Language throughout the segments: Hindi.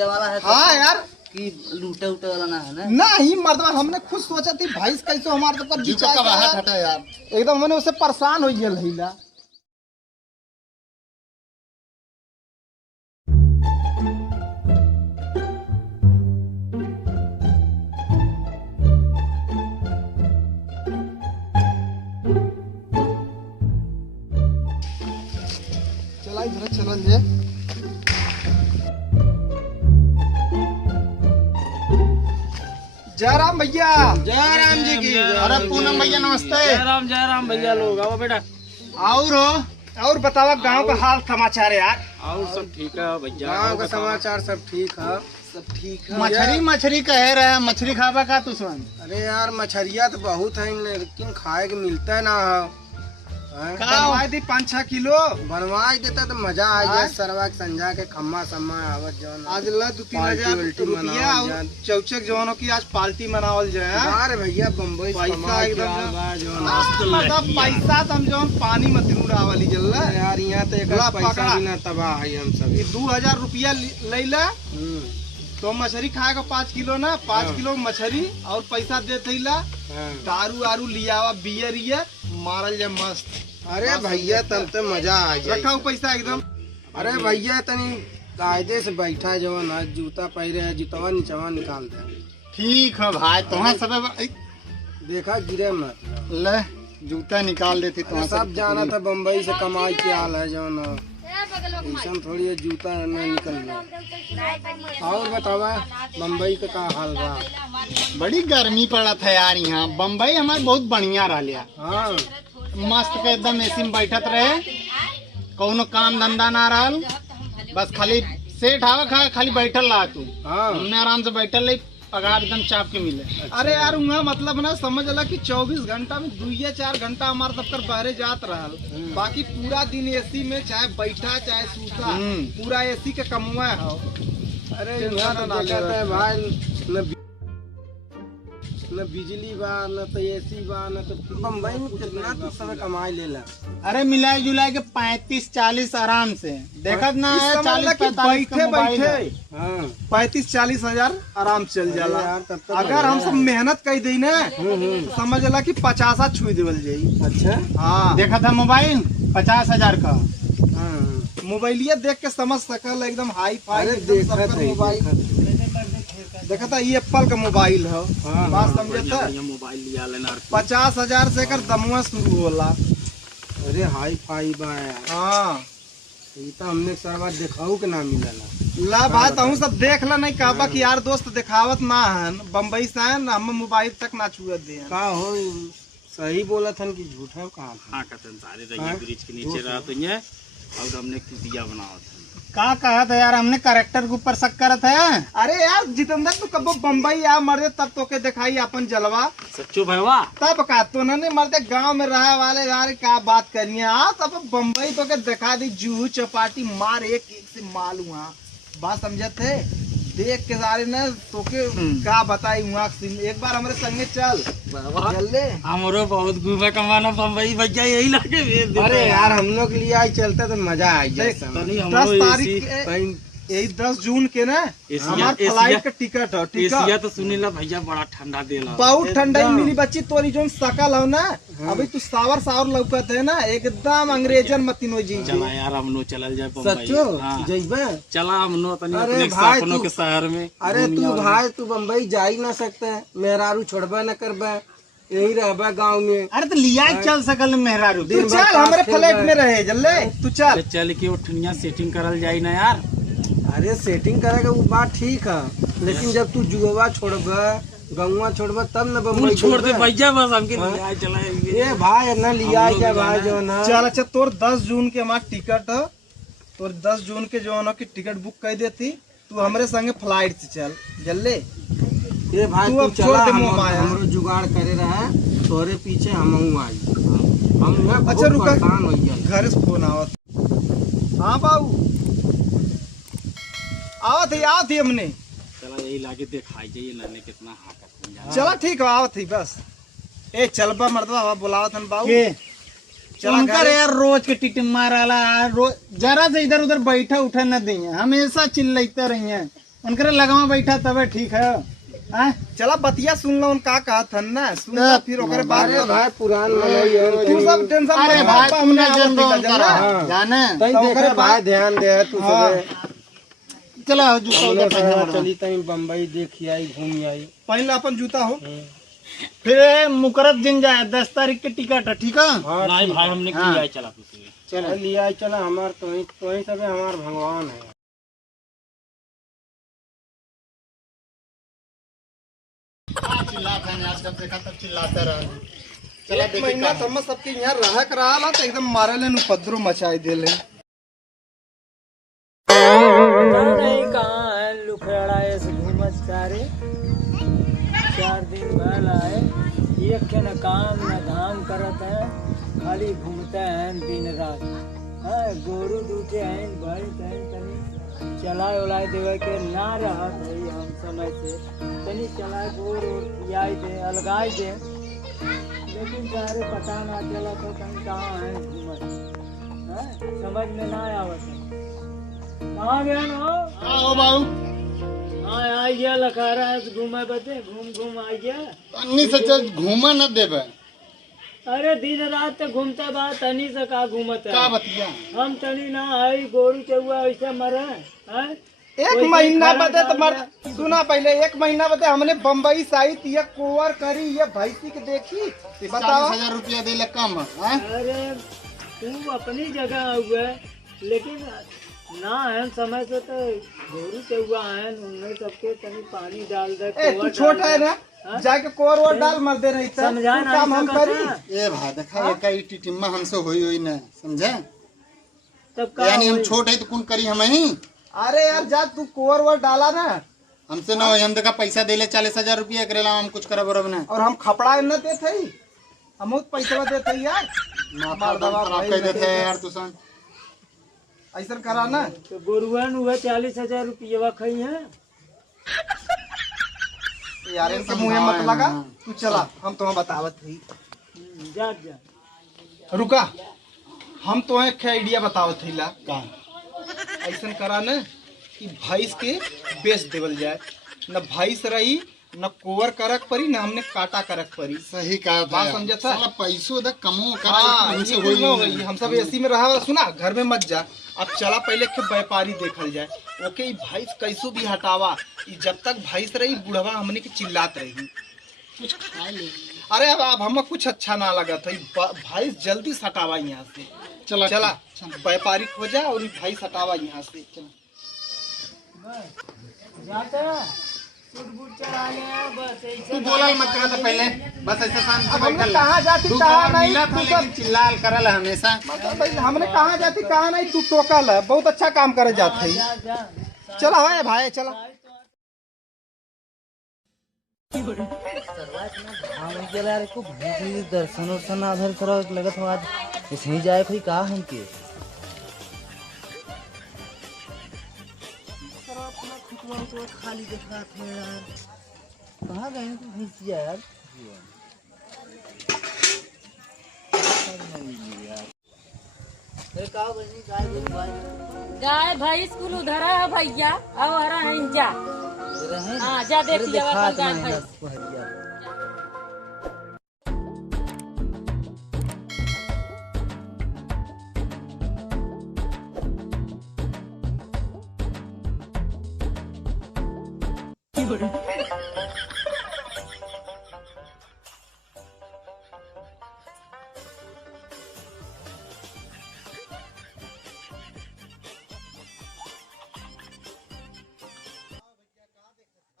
बेचा वाला है। हाँ यार, कि लूटे उटे वाला ना है ना। नहीं मर्दवा, हमने खुद सोचा थी भाई कैसे हमारे तो पर यार, एकदम मैंने उससे परेशान हो गया लहीला। चला इधर चलन जे। जय राम भैया। जय राम जी की। अरे पूनम भैया नमस्ते। जय राम भैया लोग आओ बेटा। और बतावा गांव का हाल समाचार यार। और सब ठीक है भैया। गाँव का समाचार सब ठीक है। सब ठीक है। मछली कह रहा है, मछली खावा का तू सुन। अरे यार मछलिया तो बहुत है लेकिन खाए के मिलता है ना। बनवाई दी 5-6 किलो। बनवाई देता तो मजा आ जाए। सरवा के संजा के खम्मा सम्मा आवत जौन आज ला 2-3 रुपया और चौचक जवानों की आज पार्टी मनावल जाए। अरे भैया बम्बई पैसा एकदम पैसा हम जौन पानी में तिरुड़ा वाली जल यार यहाँ तो एक पैसा भी ना तबाह है हम सब। 2000 रुपया ले ला तो मछली खाएगा 5 किलो ना। 5 किलो मछली और पैसा दे थैला दारू आरू लियावा बियर मारल जाए मस्त। अरे भैया तब तो मजा आ जाए। रखा पैसा एकदम। अरे भैया तनी कायदे से बैठा जवन आज जूता पहरे है जूतवा नीचवा निकाल दे। ठीक है भाई, तुम्हारा सब देखा गिरे मत ले जूता निकाल देती तो सब जाना था बम्बई से कमाई के हाल है जवन ऐसा थोड़ी है जूता न निकल गया। और बतावा बम्बई का क्या हाल रहा। बड़ी गर्मी पड़ा था यार यहाँ। बम्बई हमारे बहुत बढ़िया रहा लिया। हाँ मस्त के एकदम एसी में बैठत रहे, कोनो काम धंधा ना रहा, बस खाली सेठ आवा खा खाली बैठल रहा तू। हाँ हमने आराम से बैठल रही, पगार एकदम चाप के मिले। अच्छा। अरे यार वहाँ मतलब ना समझ ला कि 24 घंटा में 2-4 घंटा हमारे सबकर बहरे जात रहा। बाकी पूरा दिन एसी में चाहे बैठा चाहे सूता पूरा एसी के कमुआ है। अरे तो भाई न बिजली बा न तो एसी बा न तो बम्बई में कितना तो समय कमाई लेला। अरे मिलाए जुलाए के 35-40 आराम से देखत ना है। 40-45 हाँ 35-40 हजार आराम चल जाला। अगर हम सब मेहनत कर दी ना तो समझ ला कि 50 छुई देवल जाई। अच्छा हाँ देखा था मोबाइल 50,000 का। हाँ मोबाइलिया देख के समझ सकल एकदम हाई फाई। अरे देखा था मोबाइल देखा था ये एप्पल का मोबाइल है। बात समझे था। मोबाइल लिया लेना 50,000 से कर दमुआ शुरू होला। अरे हाई फाई बा यार। हाँ ये तो हमने सरवा देखाऊ के ना मिला ला बात हूँ सब देख ला नहीं कहबा कि यार दोस्त दिखावत ना है बम्बई से है ना। हम मोबाइल तक ना छुए दे का हो सही बोला था कि झूठा कहाँ था। हाँ कहते सारे रहिए ब्रिज के नीचे रहा तो ये और हमने कुतिया बनावा था। का कहा था यार, हमने करेक्टर के ऊपर शक करा था। अरे यार जितेंद्र तू कब बम्बई आ मर्दे तब तो के दिखाई अपन जलवा। सच्चो भैया तब का तो ना मर्दे गांव में रहे वाले यार क्या बात करनी है। तब बम्बई तो के दिखा दी जूहू चपाटी मार एक से माल वहाँ। बात समझे थे देख के सारे न तो के का बताई वहाँ। एक बार हमारे संगे चल ले। हमरो बहुत घूमे कमाना बम्बई भैया यही लगे। अरे यार हम लोग लिए आई चलते तो मजा आ जाए। 10 तारीख यही 10 जून के ना हमारे फ्लाइट का टिकट है। एशिया तो सुनीला भैया बड़ा ठंडा देला। बहुत ठंडा मिली बच्ची तोरी जो सकल हो ना। अभी तू सावर लौकत है ना एकदम अंग्रेजन मतीनो जी। चला यार हम नो चलल जाए सच्चो जइबे चला हम नो तनी अरे अपने भाई सपनों के शहर में। अरे तू भाई तू बम्बई जा ही ना सकते मेहरारू छोड़बे न करबे यही रहबे गाँव में। अरे तो लिया चल सकल मेहरारू तू चल हमारे फ्लैट में रहे जल्ले तू चल। चल के उठनिया सेटिंग करल जाई ना यार। अरे सेटिंग करेगा वो बात ठीक है लेकिन जब तू जुआ छोड़बे गौवा छोड़बे तब न बम्बई छोड़ दे भैया बस हमके लिया चला। ये भाई न लिया क्या भाई जो ना। चल अच्छा तोर 10 जून के हमारा टिकट है। तोर 10 जून के जो है की टिकट बुक कर देती तू हमारे संगे फ्लाइट से चल जल्ले। ये भाई तू चला हमरो जुगाड़ करे रहा तोरे पीछे हम आई हम। अच्छा रुका घर से फोन आवत। हाँ बाबू आवत ही हमने। चला यही लाके दिखाई जाइए नाने कितना हाकत। चला ठीक है आवत ही बस। ए चलबा मर्दवा बुलावत हन बाबू। चला यार रोज के टिट माराला रोज जरा से इधर उधर बैठा उठा न दिए हमेशा चिल्लाते रहिए। उनकरे लगवा बैठा तबे ठीक है। हैं? चला बतिया सुन लो उनका कहा था ना, सुन लो फिर ओकरे बाद अरे भाई पुरान मनई है तू सब टेंशन अरे भाई तुमने जन जाने तई देखे भाई ध्यान दे तू सबे चला जूता उधर पहना मरवा। चली तई बम्बई देखी आई घूमी आई। पहले अपन जूता हो। फिर मुकरब दिन जाए 10 तारीख के टिकट है, ठीक है। नहीं भाई हमने हाँ। किया है, चला कुछ चल लिया चला हमार तो ही सबे हमार भगवान है। चिल्लाते हैं आजकल, देखा तब चिल्लाते रहे। एक महीना तो हम सबके यहाँ रह कर रहा तो एकदम मारे ले उपद्रव मचाई देले। नहीं कहाँ है लुखड़ा ऐसे घूमत सारे 4 दिन भर आए, एक के न काम न धाम करत है, खाली घूमते हैं दिन रात। हाँ गोरू दूठे हैं भाई तनी चलाए उलाए देवे के ना रहत है हम समय से, तनी चलाए गोर खियाई दे अलगाई दे, लेकिन सारे पता ना चला तो कहीं कहाँ है घूमत। हाँ समझ में ना आवत है। कहाँ गया हो? आओ बाबू, हाँ आ गया लखारा है घूमे बते घूम आ गया। अन्नी से चल घूमा न देबे। अरे दिन रात तो घूमता बा, तनी से का घूमत है। का बतिया? हम तनी ना आई गोरू चौआ ऐसे मरे हैं। एक महीना बदे तो मर सुना पहले, एक महीना बदे हमने बम्बई से आई थी, ये कोवर करी, ये भैंसी के देखी, बताओ 40,000 रुपया दे ले कम है। अरे तू अपनी जगह हुआ, लेकिन ना है समय से तो गोरू चौआ है उनमें सबके तनी पानी डाल दे। ए तू छोटा है ना, जाके कोवर वोर डाल मर दे नहीं था समझा तू काम हम करी। ए भाई देखा ये कई टिटिम्मा हमसे होई न, समझे? तब का यानी हम होई? छोट है तो कौन करी हम ही? अरे यार जा तू कोवर वोर डाला ना, हमसे ना होई, हम देखा पैसा दे ले 40,000 रुपया करेला हम कुछ करब रब ना। और हम खपड़ा न देते ही, हम पैसा देते ही यार। माथा दम खराब कर देते हैं यार तू सन। ऐसा करा ना तो गोरुआन हुआ 40,000 रुपया खई है। यार इनके मुँह में मत लगा, तू चला हम तुम्हें बतावत ही। जा जा रुका, हम तो एक आइडिया बतावत ही ला। का ऐसा करा न कि भैंस के बेच देवल जाए, न भैंस रही न कोवर करक परी, न हमने काटा करक परी। सही कहा था। बात समझा था? साला पैसों दे कमो करा हाँ, हमसे ये होई कुल न नहीं। होई। हम सब एसी में रहा, सुना घर में मत जा। अब चला पहले के व्यापारी देखल जाए। ओके ई भैंस कैसो भी हटावा, ई जब तक भैंस रही बुढ़वा हमने के चिल्लात रही। कुछ खा ले। अरे अब हमें कुछ अच्छा ना लगा था, भैंस जल्दी से हटावा यहाँ से। चला चला व्यापारी खोजा और भैंस हटावा यहाँ से। चला जाता सूट चढ़ा ले बस ऐसे। तू बोलल मत करा तो पहले, बस ऐसे शांति से अब हमने बैठल। कहाँ जाती तू कहाँ कहाँ नहीं, मिला तू था सब लेकिन चिल्लाल करल हमेशा। मतलब भाई हमने कहाँ जाती कहाँ नहीं, तू टोकल है, बहुत अच्छा काम करे जाते ही। जा जा चला है भाई चला। दर्शन वर्शन आधार करो लगत हो आज ऐसे ही जाए कोई कहा हमके खाली देखा थे यार कहाँ गए तो भैंसिया यार गाय भैंस कुल उधर है भैया, अब हरा है जा। हाँ जा देखिए अपन गाय भैंस।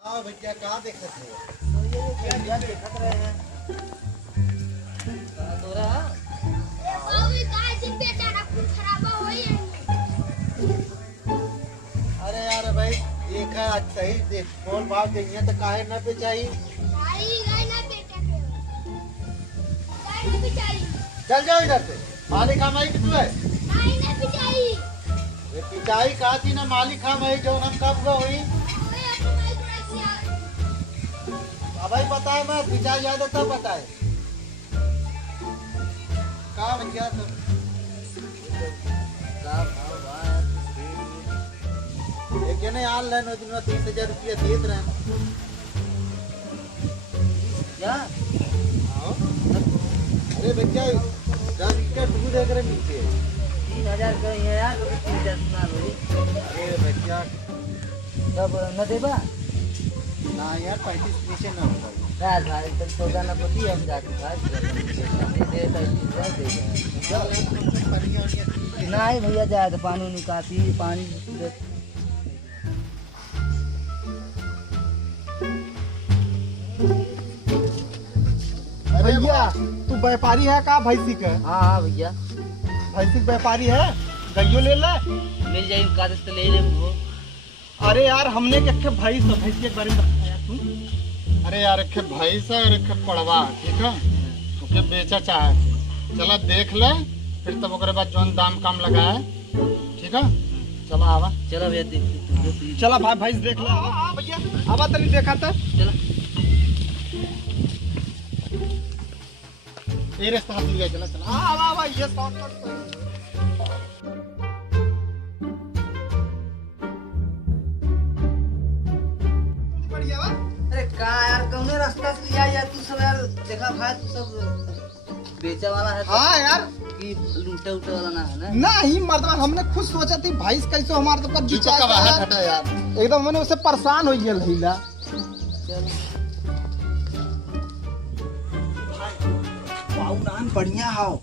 हाँ भैया कहाँ देखते थे? अरे यार भाई एक है आज सही देख मोल भाव देंगे तो काहे ना बेचाई। चल जाओ इधर से, मालिक हम आई कि तू है? ये पिचाई कहा थी ना, मालिक हम आई जो हम कब का हुई। भाई बताए मैं पिचाई ज्यादा तब बताए कहा भैया तो एक जने आल है नो दिन में 30,000 रुपया देत रहे क्या आओ अरे बच्चा 10 लीटर दूध है करे नीचे 3,000 का है यार 3,000 सुना भाई अरे बच्चा तब न देबा ना यार 35 नीचे ना होगा यार भाई तब सौदा न पति हम जाके खाए दे नहीं भैया जाए तो पानी निकासी पानी भैया तू व्यापारी है का भैंसी का? हाँ हाँ भैया भैंसी का व्यापारी है गइयो ले ले मिल जाए कागज तो ले ले वो अरे यार हमने के भैंस भैंसी के बारे में बताया तू अरे यार एक भैंस है और एक पड़वा ठीक है तुके बेचा चाहे चला देख ले फिर तब ओकरे बाद जोन दाम काम लगा है ठीक है चला आवा चलो भैया देख चला भाई भैंस देख ले हाँ भैया आवा तनी देखा था चलो ये रास्ता हाथ लिया चला चला हाँ आवा आवा ये शॉर्टकट बढ़िया बा अरे का यार कौने रास्ता से लिया यार तू सब यार देखा भाई तू सब बेचा वाला है हाँ यार कि लूटे उटे वाला ना है ना नहीं मर्दवा हमने खुद सोचा थी भैंस कैसे हमारे तो जीतो का बाहर हटा यार एकदम मैंने उससे परेशान हो गया हीला बढ़िया हो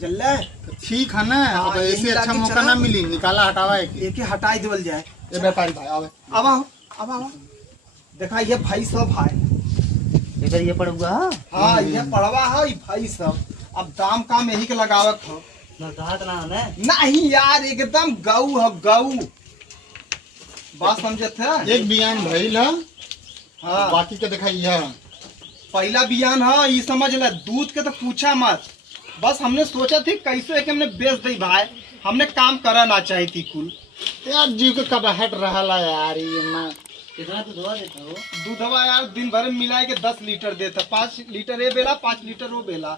जल्ले ठीक है ना हाँ, अब ऐसे यही अच्छा लाके मौका चला। ना मिली निकाला हटावा है कि एक ही हटाई देवल जाए ये व्यापारी भाई आवे अब आओ अब आओ देखा ये भाई सब है इधर ये पड़ हुआ हाँ ये पड़वा है ये भाई सब अब दाम काम यही के लगावत हो ना कहा ना है नहीं यार एकदम गऊ है गऊ बात समझे थे एक बियान भइल है हाँ बाकी के दिखाई है पहला बियान है ये समझ ले दूध के तो पूछा मत बस हमने सोचा थी कैसे कि हमने बेच दी भाई हमने काम करना चाहिए थी कुल यार जीव के कबाहट रहा यार ये मैं कितना तो धोआ देता हो दूधवा यार दिन भर में मिला के 10 लीटर देता 5 लीटर ये बेला 5 लीटर वो बेला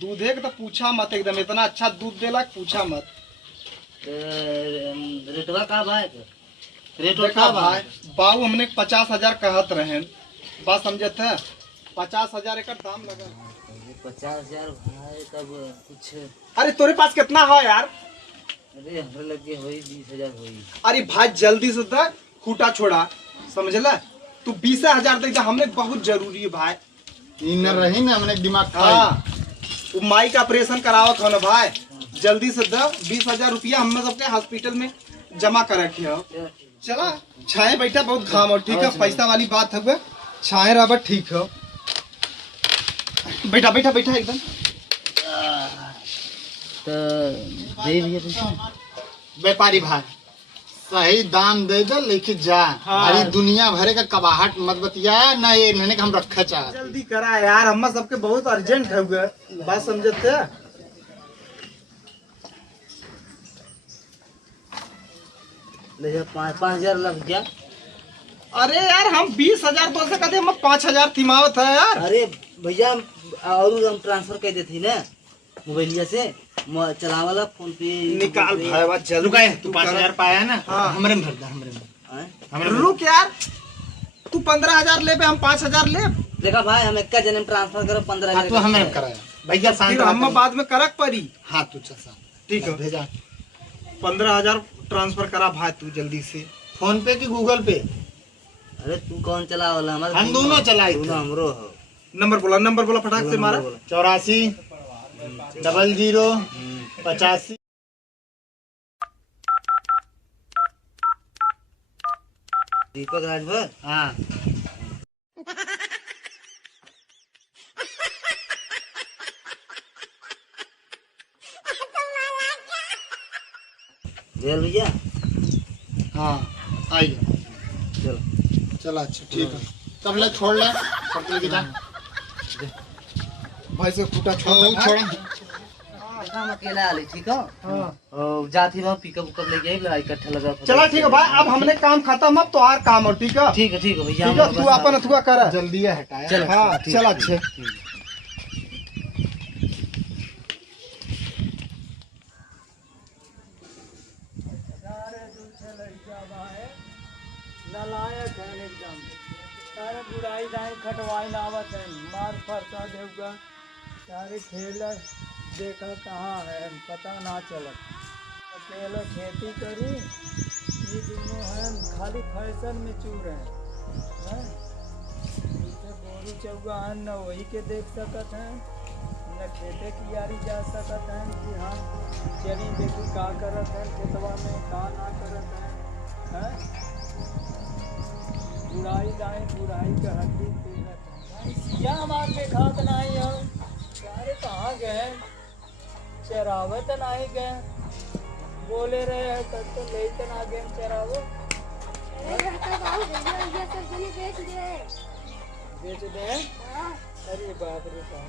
दूधे के तो पूछा मत एकदम इतना अच्छा दूध देला कि पूछा मत रेटवा का भाई रेटवा देखा का भाई बाबू हमने 50,000 कहत रहे बात समझे थे 50,000 एक दाम लगा 50,000 भाई तब कुछ अरे तोरे पास कितना है यार अरे हमारे लगे हुई 20,000 हुई अरे भाई जल्दी से दे खूटा छोड़ा समझला तू 20,000 दे हमने बहुत जरूरी है भाई ई न रही ना हमने दिमाग खाई हाँ वो माई का ऑपरेशन करावत हो ना भाई जल्दी से दे 20,000 रुपया हमने सबके हॉस्पिटल में जमा कर रखी हो चला छाए बैठा बहुत घाम हो ठीक है पैसा वाली बात है छाए रहा ठीक हो बैठा बैठा बैठा एकदम तो दे भैया पैसा व्यापारी भाई सही दाम दे दे लेके जा हाँ। अरे दुनिया भरे का कबाहट मत बतिया ना ये मैंने हम रखा चाह जल्दी करा यार हम सबके बहुत अर्जेंट है बात समझते ले जा 5,000 लग गया अरे यार हम 20,000 तो से कहते हम 5,000 थिमावत है यार अरे भैया और हम ट्रांसफर कर देती ना मोबाइलिया से चलावाला फोन पे निकाल भाई बात जल्दी रुका है तू तू कर। 5,000 पाया है ना हाँ। हमरे में भर दे हमरे में हैं? हमरे में रुक यार तू 15,000 ले पे हम 5,000 ले देखा भाई हम एक जन ट्रांसफर करो 15,000 हाँ, तू हमें कराया भैया शांत फिर हम रह। बाद में करक परी हाँ तू चल शांत ठीक है भेजा 15,000 ट्रांसफर करा भाई तू जल्दी से फोन पे कि गूगल पे अरे तू कौन चलावाला हमारे हम दोनों चलाई दोनों हमरो हो नंबर बोला फटाक से मारा 84 00 85 दीपक राजभर हाँ भेल भैया हाँ आइए चलो चलो अच्छा ठीक है तब ले छोड़ ले सब लेके जा भाई से खूटा छोड़ छोड़ हम अकेला आले ठीक है और जाती वहाँ पिकअप उकअप लेके आई इकट्ठा लगा चला ठीक है भाई अब हमने काम खत्म अब तो और काम हो ठीक है ठीक है भैया ठीक है तू अपन अथुआ कर जल्दी है हटाया चलो हाँ चल अच्छे लड़का बा है हैं एकदम सारे बुराई दाई खटवाई लावत हैं मार फरसा देगा सारे खेल देखा कहाँ है पता ना चलत अकेले खेती करी ये दोनों हैं खाली फैशन में चूर हैं बोरू चौगा है न वही के देख सकत हैं न खेते की यारी जा सकत हैं कि हाँ चली देखी का करत है खेतवा में का ना करत है बुराई दाई बुराई का हड्डी या हमारे देखात नहीं हम सारे कहाँ गए चरावत नहीं गए बोले रहे हैं तब तो ले तो ना गए चरावो बेच दे अरे बाप रे बाप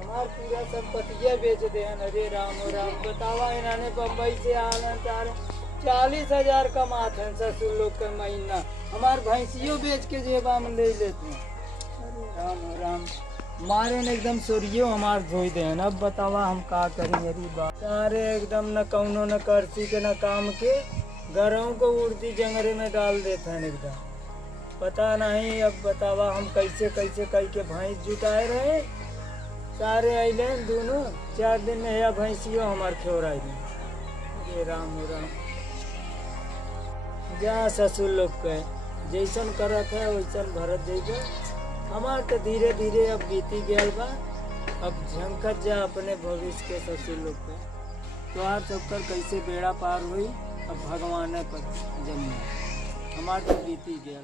हमार पूरा संपत्तियाँ बेच दे अरे राम बतावा इन्होंने बम्बई से आना चाह 40,000 कमाते हैं ससुर लोग का महीना हमार भैंसियों बेच के जेबा में ले लेते हैं अरे राम मारे ने एकदम सोरियो हमार धोई दे अब बतावा हम का करें अरे बाप सारे एकदम न कौनो न करसी के न काम के घरों को उड़ती जंगरे में डाल देते हैं एकदम पता नहीं अब बतावा हम कैसे के भैंस जुटाए रहे सारे अले दोनों 4 दिन में या भैंसियों हमार खेवराई दी अरे राम जा ससुर लोग के जैसन करत है वैसन भरत देगा हमार तो धीरे धीरे अब बीती गया बा अब झंकत जा अपने भविष्य के ससुर लोग पे तो आप सबकर कैसे बेड़ा पार हुई अब भगवान पर जन्म हमार तो बीती गया